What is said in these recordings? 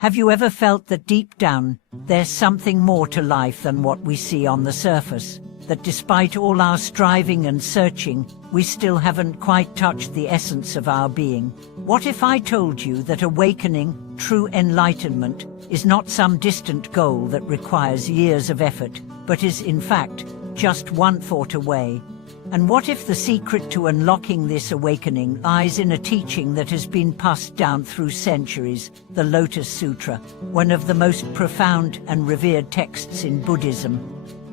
Have you ever felt that deep down, there's something more to life than what we see on the surface? That despite all our striving and searching, we still haven't quite touched the essence of our being? What if I told you that awakening, true enlightenment, is not some distant goal that requires years of effort, but is in fact just one thought away? And what if the secret to unlocking this awakening lies in a teaching that has been passed down through centuries, the Lotus Sutra, one of the most profound and revered texts in Buddhism?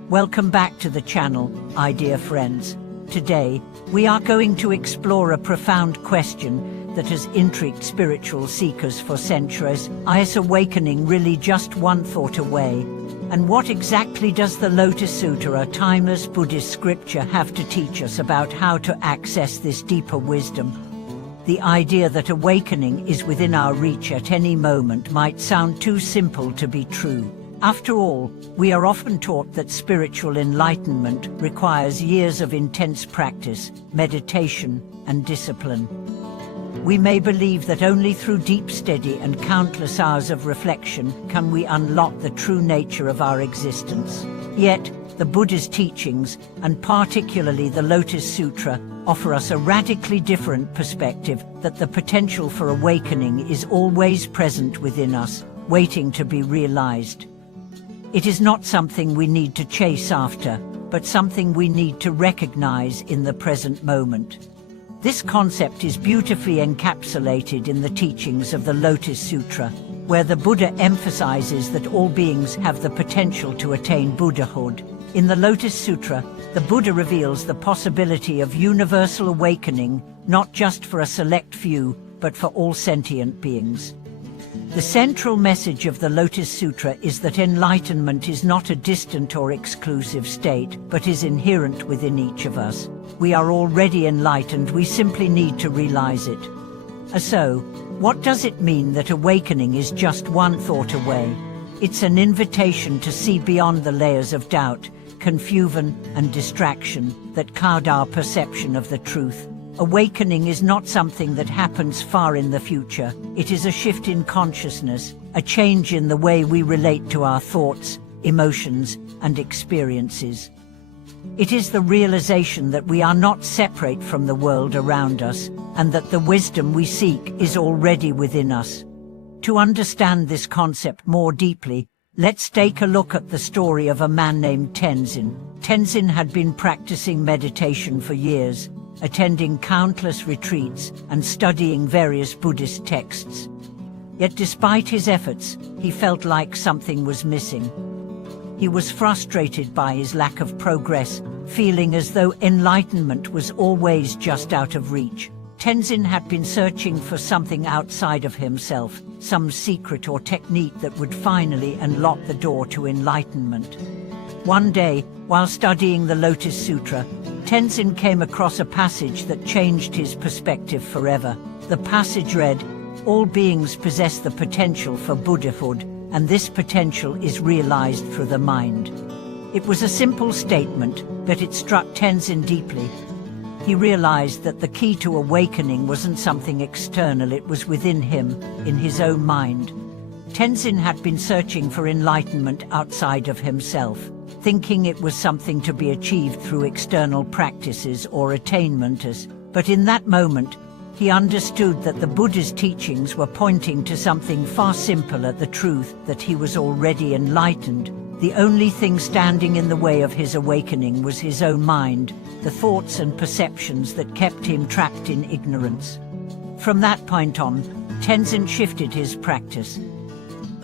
Welcome back to the channel, my dear friends. Today, we are going to explore a profound question that has intrigued spiritual seekers for centuries. Is awakening really just one thought away? And what exactly does the Lotus Sutra, a timeless Buddhist scripture, have to teach us about how to access this deeper wisdom? The idea that awakening is within our reach at any moment might sound too simple to be true. After all, we are often taught that spiritual enlightenment requires years of intense practice, meditation, and discipline. We may believe that only through deep study and countless hours of reflection can we unlock the true nature of our existence. Yet, the Buddha's teachings, and particularly the Lotus Sutra, offer us a radically different perspective, that the potential for awakening is always present within us, waiting to be realized. It is not something we need to chase after, but something we need to recognize in the present moment. This concept is beautifully encapsulated in the teachings of the Lotus Sutra, where the Buddha emphasizes that all beings have the potential to attain Buddhahood. In the Lotus Sutra, the Buddha reveals the possibility of universal awakening, not just for a select few, but for all sentient beings. The central message of the Lotus Sutra is that enlightenment is not a distant or exclusive state, but is inherent within each of us. We are already enlightened, we simply need to realize it. So, what does it mean that awakening is just one thought away? It's an invitation to see beyond the layers of doubt, confusion, and distraction that cloud our perception of the truth. Awakening is not something that happens far in the future. It is a shift in consciousness, a change in the way we relate to our thoughts, emotions, and experiences. It is the realization that we are not separate from the world around us, and that the wisdom we seek is already within us. To understand this concept more deeply, let's take a look at the story of a man named Tenzin. Tenzin had been practicing meditation for years, attending countless retreats and studying various Buddhist texts. Yet despite his efforts, he felt like something was missing. He was frustrated by his lack of progress, feeling as though enlightenment was always just out of reach. Tenzin had been searching for something outside of himself, some secret or technique that would finally unlock the door to enlightenment. One day, while studying the Lotus Sutra, Tenzin came across a passage that changed his perspective forever. The passage read, "All beings possess the potential for Buddhahood, and this potential is realized through the mind." It was a simple statement, but it struck Tenzin deeply. He realized that the key to awakening wasn't something external, it was within him, in his own mind. Tenzin had been searching for enlightenment outside of himself, thinking it was something to be achieved through external practices or attainments. But in that moment, he understood that the Buddha's teachings were pointing to something far simpler, the truth that he was already enlightened. The only thing standing in the way of his awakening was his own mind, the thoughts and perceptions that kept him trapped in ignorance. From that point on, Tenzin shifted his practice.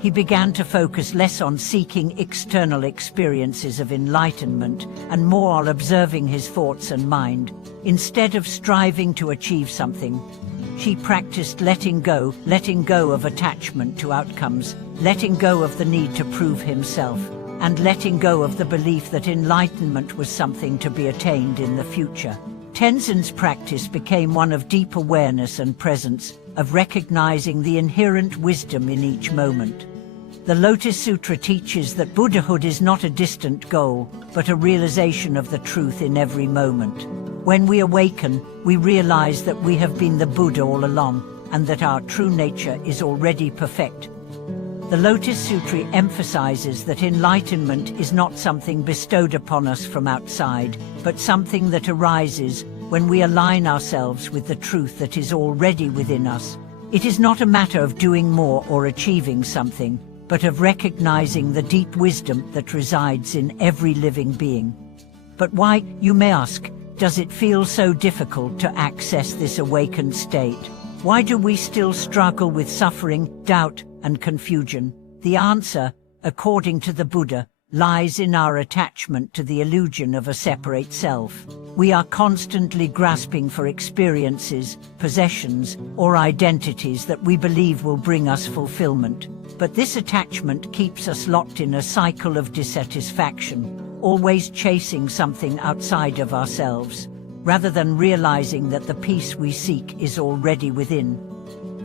He began to focus less on seeking external experiences of enlightenment and more on observing his thoughts and mind. Instead of striving to achieve something, he practiced letting go of attachment to outcomes, letting go of the need to prove himself, and letting go of the belief that enlightenment was something to be attained in the future. Tenzin's practice became one of deep awareness and presence, of recognizing the inherent wisdom in each moment. The Lotus Sutra teaches that Buddhahood is not a distant goal, but a realization of the truth in every moment. When we awaken, we realize that we have been the Buddha all along, and that our true nature is already perfect. The Lotus Sutra emphasizes that enlightenment is not something bestowed upon us from outside, but something that arises when we align ourselves with the truth that is already within us. It is not a matter of doing more or achieving something, but of recognizing the deep wisdom that resides in every living being. But why, you may ask, does it feel so difficult to access this awakened state? Why do we still struggle with suffering, doubt, and confusion? The answer, according to the Buddha, lies in our attachment to the illusion of a separate self. We are constantly grasping for experiences, possessions, or identities that we believe will bring us fulfillment. But this attachment keeps us locked in a cycle of dissatisfaction, always chasing something outside of ourselves, rather than realizing that the peace we seek is already within.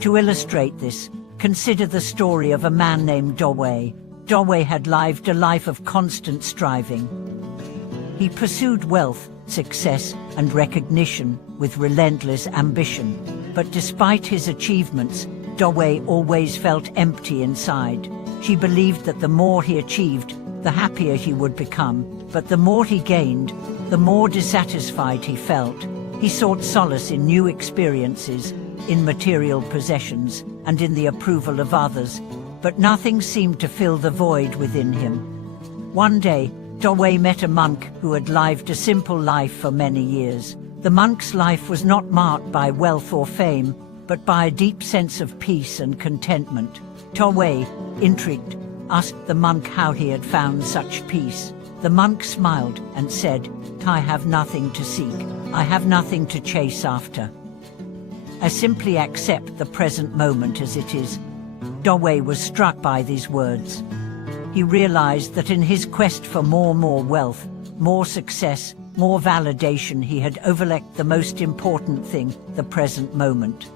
To illustrate this, consider the story of a man named Dawei. Dawei had lived a life of constant striving. He pursued wealth, success, and recognition with relentless ambition. But despite his achievements, Dawei always felt empty inside. She believed that the more he achieved, the happier he would become, but the more he gained, the more dissatisfied he felt. He sought solace in new experiences, in material possessions, and in the approval of others, but nothing seemed to fill the void within him. One day, Dawei met a monk who had lived a simple life for many years. The monk's life was not marked by wealth or fame, but by a deep sense of peace and contentment. Dawei, intrigued, asked the monk how he had found such peace. The monk smiled and said, "I have nothing to seek. I have nothing to chase after. I simply accept the present moment as it is." Dawei was struck by these words. He realized that in his quest for more wealth, more success, more validation, he had overlooked the most important thing, the present moment.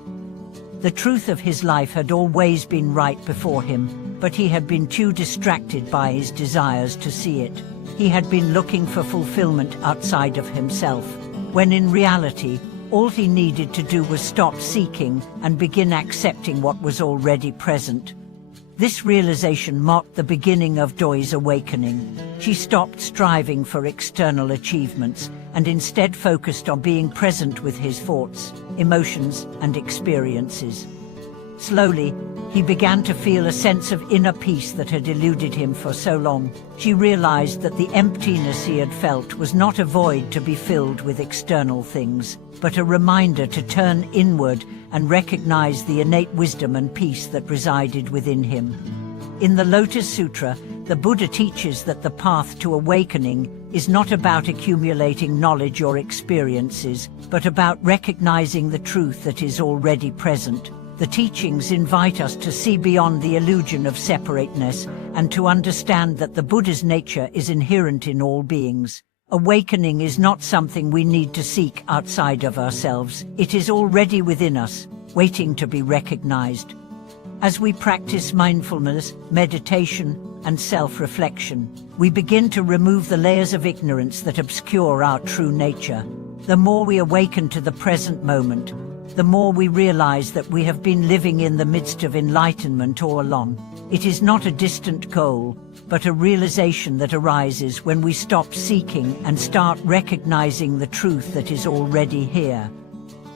The truth of his life had always been right before him, but he had been too distracted by his desires to see it. He had been looking for fulfillment outside of himself, when in reality, all he needed to do was stop seeking and begin accepting what was already present. This realization marked the beginning of Dawei's awakening. She stopped striving for external achievements and instead focused on being present with his thoughts, emotions, and experiences. Slowly, he began to feel a sense of inner peace that had eluded him for so long. She realized that the emptiness he had felt was not a void to be filled with external things, but a reminder to turn inward and recognize the innate wisdom and peace that resided within him. In the Lotus Sutra, the Buddha teaches that the path to awakening is not about accumulating knowledge or experiences, but about recognizing the truth that is already present. The teachings invite us to see beyond the illusion of separateness and to understand that the Buddha's nature is inherent in all beings. Awakening is not something we need to seek outside of ourselves. It is already within us, waiting to be recognized. As we practice mindfulness, meditation, and self-reflection, we begin to remove the layers of ignorance that obscure our true nature. The more we awaken to the present moment, the more we realize that we have been living in the midst of enlightenment all along. It is not a distant goal, but a realization that arises when we stop seeking and start recognizing the truth that is already here.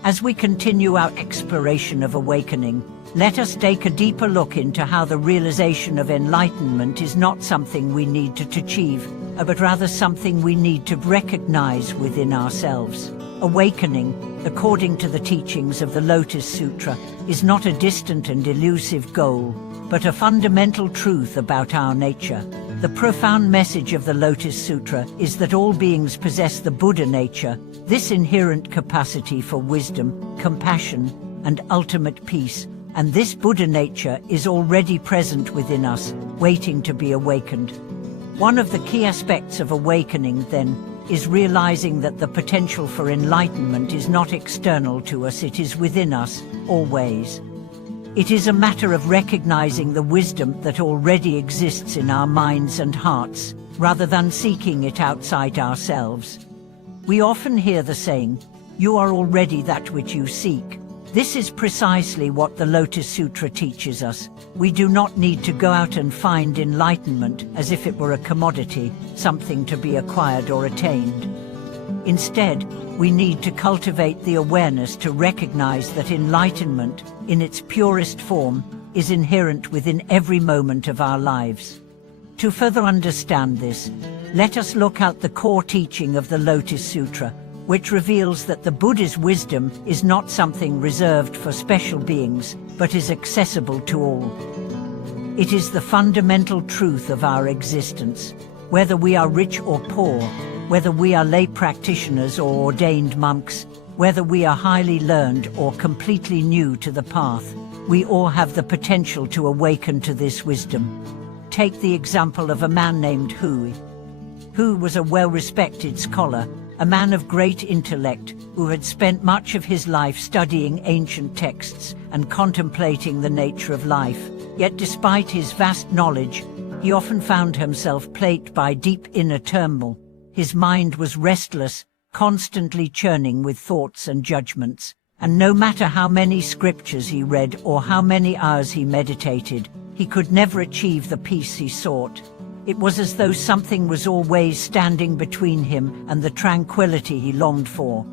As we continue our exploration of awakening, let us take a deeper look into how the realization of enlightenment is not something we need to achieve, but rather something we need to recognize within ourselves. Awakening, according to the teachings of the Lotus Sutra, is not a distant and elusive goal, but a fundamental truth about our nature. The profound message of the Lotus Sutra is that all beings possess the Buddha nature, this inherent capacity for wisdom, compassion, and ultimate peace, and this Buddha nature is already present within us, waiting to be awakened. One of the key aspects of awakening, then, is realizing that the potential for enlightenment is not external to us, it is within us, always. It is a matter of recognizing the wisdom that already exists in our minds and hearts, rather than seeking it outside ourselves. We often hear the saying, "You are already that which you seek." This is precisely what the Lotus Sutra teaches us. We do not need to go out and find enlightenment as if it were a commodity, something to be acquired or attained. Instead, we need to cultivate the awareness to recognize that enlightenment, in its purest form, is inherent within every moment of our lives. To further understand this, let us look at the core teaching of the Lotus Sutra, which reveals that the Buddha's wisdom is not something reserved for special beings, but is accessible to all. It is the fundamental truth of our existence. Whether we are rich or poor, whether we are lay practitioners or ordained monks, whether we are highly learned or completely new to the path, we all have the potential to awaken to this wisdom. Take the example of a man named Hui. Hu was a well-respected scholar, a man of great intellect who had spent much of his life studying ancient texts and contemplating the nature of life. Yet despite his vast knowledge, he often found himself plagued by deep inner turmoil. His mind was restless, constantly churning with thoughts and judgments. And no matter how many scriptures he read or how many hours he meditated, he could never achieve the peace he sought. It was as though something was always standing between him and the tranquility he longed for.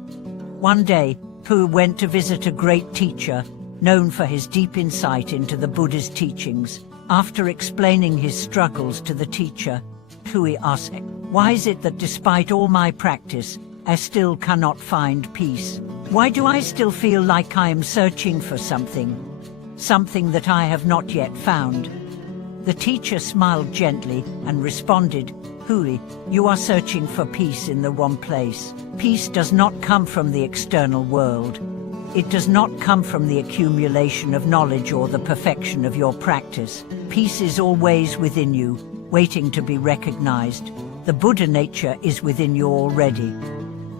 One day, Hu went to visit a great teacher, known for his deep insight into the Buddha's teachings. After explaining his struggles to the teacher, Hu asked, "Why is it that despite all my practice, I still cannot find peace? Why do I still feel like I am searching for something that I have not yet found?" The teacher smiled gently and responded, "Hui, you are searching for peace in the wrong place. Peace does not come from the external world. It does not come from the accumulation of knowledge or the perfection of your practice. Peace is always within you, waiting to be recognized. The Buddha nature is within you already.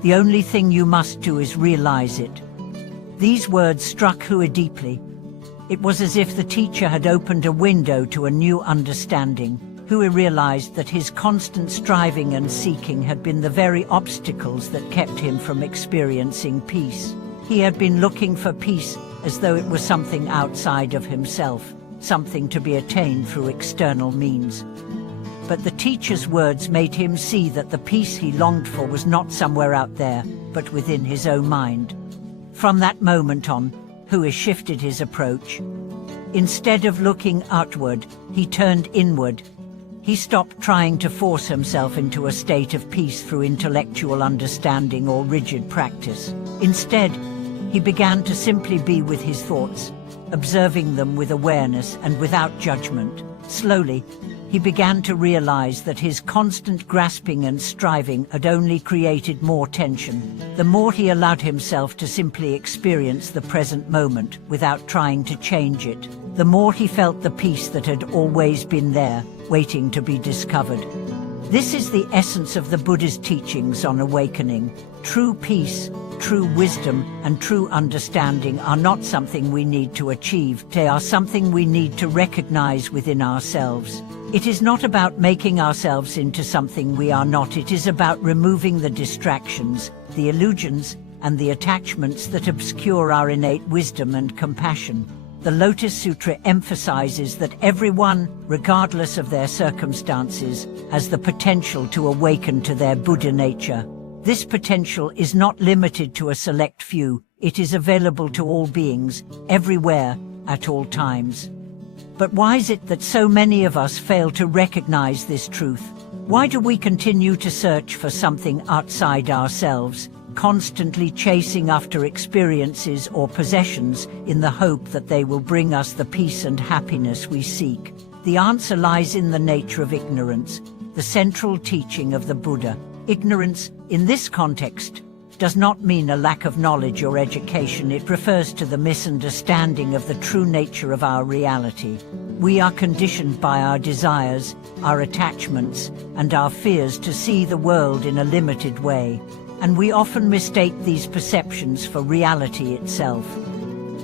The only thing you must do is realize it." These words struck Hui deeply. It was as if the teacher had opened a window to a new understanding. Hui realized that his constant striving and seeking had been the very obstacles that kept him from experiencing peace. He had been looking for peace as though it was something outside of himself, something to be attained through external means. But the teacher's words made him see that the peace he longed for was not somewhere out there, but within his own mind. From that moment on, Hui shifted his approach. Instead of looking outward, he turned inward. He stopped trying to force himself into a state of peace through intellectual understanding or rigid practice. Instead, he began to simply be with his thoughts, observing them with awareness and without judgment. Slowly, he began to realize that his constant grasping and striving had only created more tension. The more he allowed himself to simply experience the present moment without trying to change it, the more he felt the peace that had always been there, waiting to be discovered. This is the essence of the Buddha's teachings on awakening. True peace, true wisdom, and true understanding are not something we need to achieve. They are something we need to recognize within ourselves. It is not about making ourselves into something we are not. It is about removing the distractions, the illusions, and the attachments that obscure our innate wisdom and compassion. The Lotus Sutra emphasizes that everyone, regardless of their circumstances, has the potential to awaken to their Buddha nature. This potential is not limited to a select few. It is available to all beings, everywhere, at all times. But why is it that so many of us fail to recognize this truth? Why do we continue to search for something outside ourselves, constantly chasing after experiences or possessions in the hope that they will bring us the peace and happiness we seek? The answer lies in the nature of ignorance, the central teaching of the Buddha. Ignorance, in this context, does not mean a lack of knowledge or education. It refers to the misunderstanding of the true nature of our reality. We are conditioned by our desires, our attachments, and our fears to see the world in a limited way, and we often mistake these perceptions for reality itself.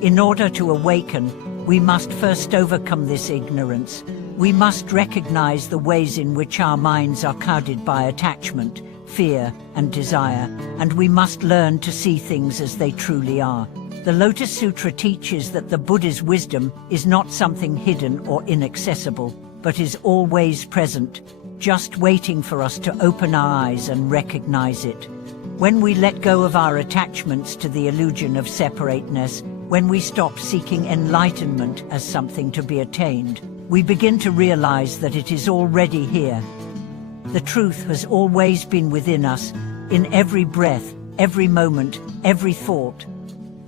In order to awaken, we must first overcome this ignorance. We must recognize the ways in which our minds are clouded by attachment, fear, and desire, and we must learn to see things as they truly are. The Lotus Sutra teaches that the Buddha's wisdom is not something hidden or inaccessible, but is always present, just waiting for us to open our eyes and recognize it. When we let go of our attachments to the illusion of separateness, when we stop seeking enlightenment as something to be attained, we begin to realize that it is already here. The truth has always been within us, in every breath, every moment, every thought.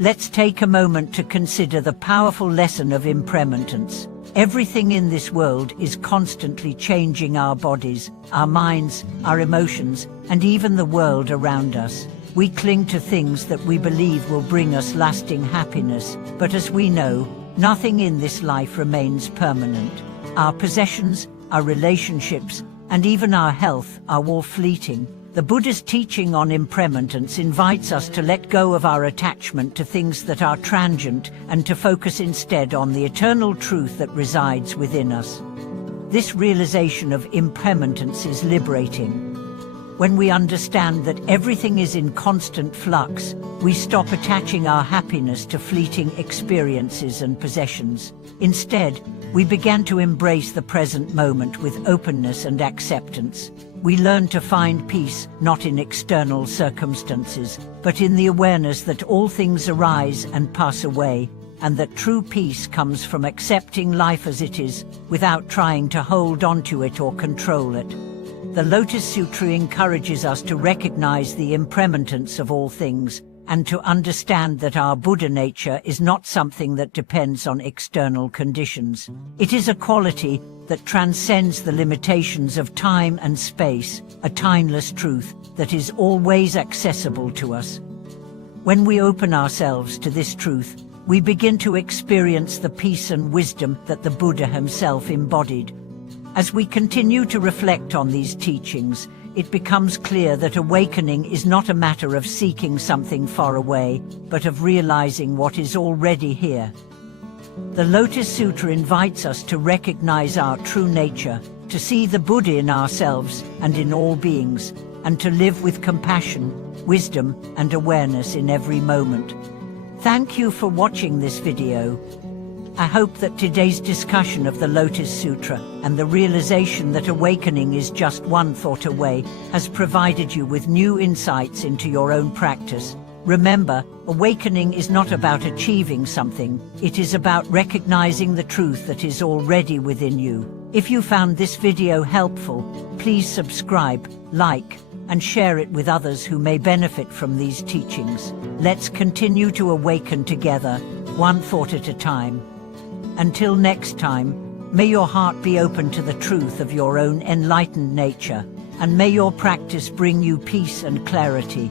Let's take a moment to consider the powerful lesson of impermanence. Everything in this world is constantly changing: our bodies, our minds, our emotions, and even the world around us. We cling to things that we believe will bring us lasting happiness, but as we know, nothing in this life remains permanent. Our possessions, our relationships, and even our health are all fleeting. The Buddha's teaching on impermanence invites us to let go of our attachment to things that are transient and to focus instead on the eternal truth that resides within us. This realization of impermanence is liberating. When we understand that everything is in constant flux, we stop attaching our happiness to fleeting experiences and possessions. Instead, we begin to embrace the present moment with openness and acceptance. We learn to find peace not in external circumstances, but in the awareness that all things arise and pass away, and that true peace comes from accepting life as it is, without trying to hold onto it or control it. The Lotus Sutra encourages us to recognize the impermanence of all things, and to understand that our Buddha nature is not something that depends on external conditions. It is a quality that transcends the limitations of time and space, a timeless truth that is always accessible to us. When we open ourselves to this truth, we begin to experience the peace and wisdom that the Buddha himself embodied. As we continue to reflect on these teachings, it becomes clear that awakening is not a matter of seeking something far away, but of realizing what is already here. The Lotus Sutra invites us to recognize our true nature, to see the Buddha in ourselves and in all beings, and to live with compassion, wisdom, and awareness in every moment. Thank you for watching this video. I hope that today's discussion of the Lotus Sutra and the realization that awakening is just one thought away has provided you with new insights into your own practice. Remember, awakening is not about achieving something, it is about recognizing the truth that is already within you. If you found this video helpful, please subscribe, like, and share it with others who may benefit from these teachings. Let's continue to awaken together, one thought at a time. Until next time, may your heart be open to the truth of your own enlightened nature, and may your practice bring you peace and clarity.